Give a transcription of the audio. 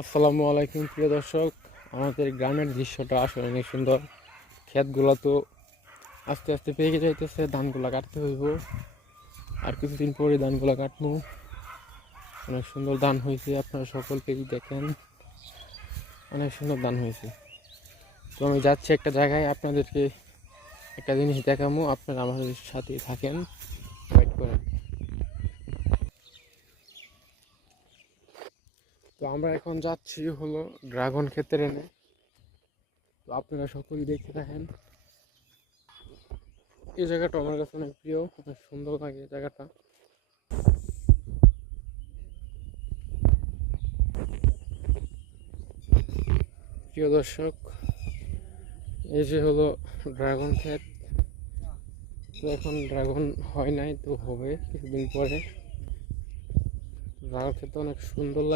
আসসালামু আলাইকুম প্রিয় দর্শক। আমাদের গ্রামের দৃশ্যটা আসলে অনেক সুন্দর। ক্ষেতগুলো তো আস্তে আস্তে পেকে যাইতেছে, ধানগুলা কাটতে হইব। আর কিছুদিন পরে ধানগুলা কাটবো। অনেক সুন্দর ধান হয়েছে, আপনারা সকলকেই দেখেন, অনেক সুন্দর ধান হয়েছে। তো আমি যাচ্ছি একটা জায়গায়, আপনাদেরকে একটা জিনিস দেখাবো, আপনারা আমাদের সাথে থাকেন, ওয়েট করেন। তো আমরা এখন যাচ্ছি হলো ড্রাগন ক্ষেতের এনে। তো আপনারা সকলেই দেখতে থাকেন। এই জায়গাটা আমার কাছে অনেক প্রিয়, অনেক সুন্দর লাগে এই জায়গাটা। প্রিয় দর্শক, এই যে হলো ড্রাগন ক্ষেত। তো এখন ড্রাগন হয় নাই, তো হবে কিছুদিন পরে। ড্রাগন ক্ষেত অনেক সুন্দর লাগে।